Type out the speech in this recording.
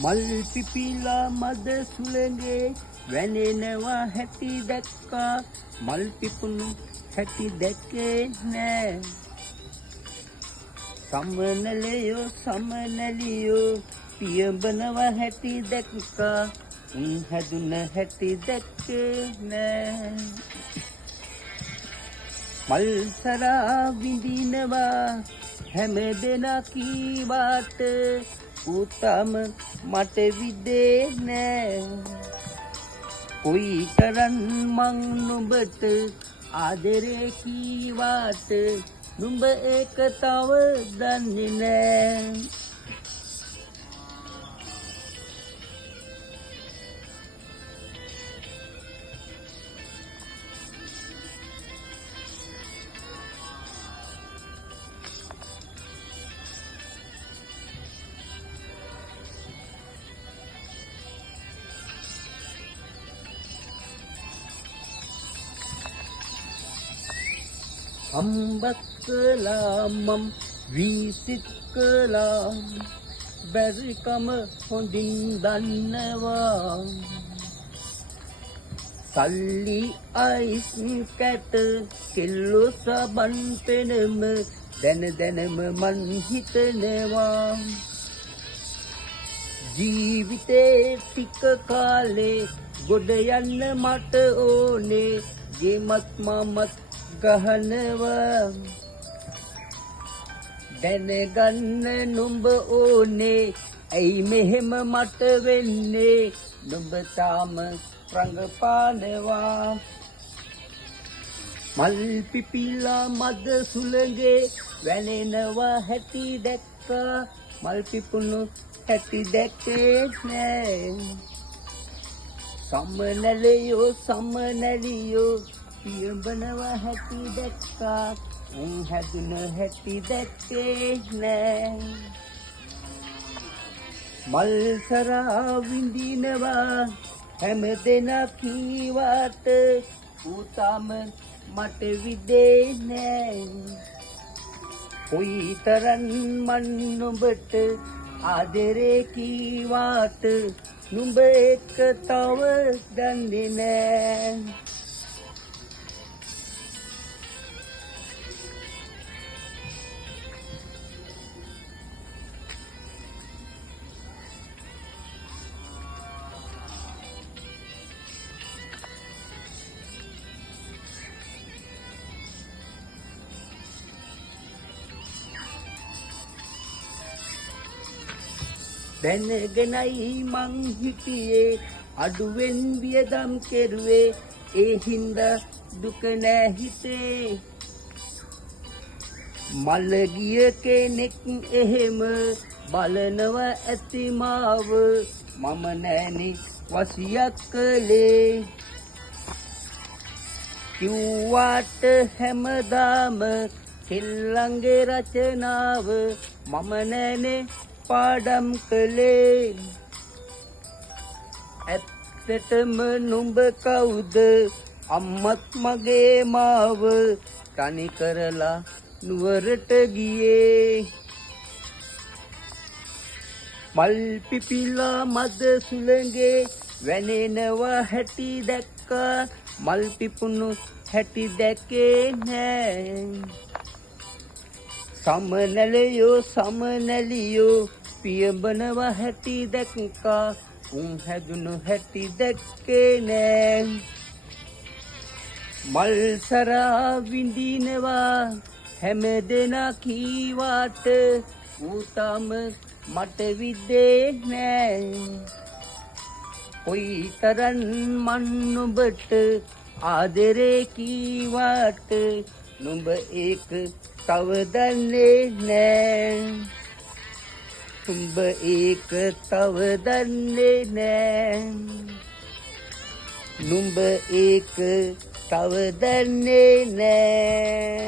මල් පිපිලා මද සුළඟේ වැනෙනවා හැටි දැක්කා මල් පිපුණු හැටි දැක්කේ නෑ සමනලියෝ පියඹනවා හැටි දැක්කා උන් හැදුන හැටි දැක්කේ නෑ මල් සරා විඳිනවා හැමදෙනා කීවාට උතම මට විදේ නෑ කොයිතරම් මං නුඹට ආදරේ කීවාට නුඹ ඒක තව දන්නේ නෑ හම්බක් කළා මම් විසිත් කළා බැරිකම හොඳින් දන්නවා සල්ලි අයිස් කැට කෙල්ලෝ සබන් පෙනම දැනම මන් හිතනවා ජීවිතේ ටික කාලේ ගොඩ යන්න මට ඕනේ ගෙමත් මමත් ගහනවා දැනගන්න නුඹ ඕනේ ඇයි මෙහෙම මට වෙන්නේ නුඹ තාම රඟපානවා මල් පිපිලා මද සුළඟේ වැනෙනවා හැටි දැක්කා මල් පිපුණු හැටි දැක්කේ නෑ සමනලියෝ පියඹනවා හැටි දැක්කා උන් හැදුන හැටි දැක්කේ නෑ මල් සරා විඳිනවා හැමදෙනා කීවාට උතම මට විදේ නෑ කොයිතරම් මන් නුඹට ආදරේ කීවාට නුඹ ඒක තව දන්නේ නෑ දැනගෙනයි මං හිටියේ අඩුවෙන් වියදම් කෙරුවේ ඒ හින්දා දුක නෑ හිතේ මල ගිය කෙනෙක් එහෙම බලනව ඇති මාව මම නෑනේ වසියක් කළේ කිව්වාට හැමදාම කෙල්ලන්ගේ රචනාව මම නෑනේ පාඩම් කළේ ඇත්තටම නුඹ කවුද අම්මත් මගේ මාව තනි කරලා නුවරට ගියේ මල් පිපිලා මද සුළඟේ වැනෙනවා හැටි දැක්කා මල් පිපුණු හැටි දැක්කේ නෑ සමනලියෝ පියඹනවා හැටි දැක්කා උන් හැදුණු හැටි දැක්කේ නෑ මල් සරා විඳිනවා හැමදෙනා කීවාට උතම මට විදේ නෑ කොයිතරම් මන් නුඹට ආදරේ කීවාට නුඹ ඒක තව දන්නේ නෑ නුඹ ඒක තව දන්නේ නෑ නුඹ ඒක තව දන්නේ නෑ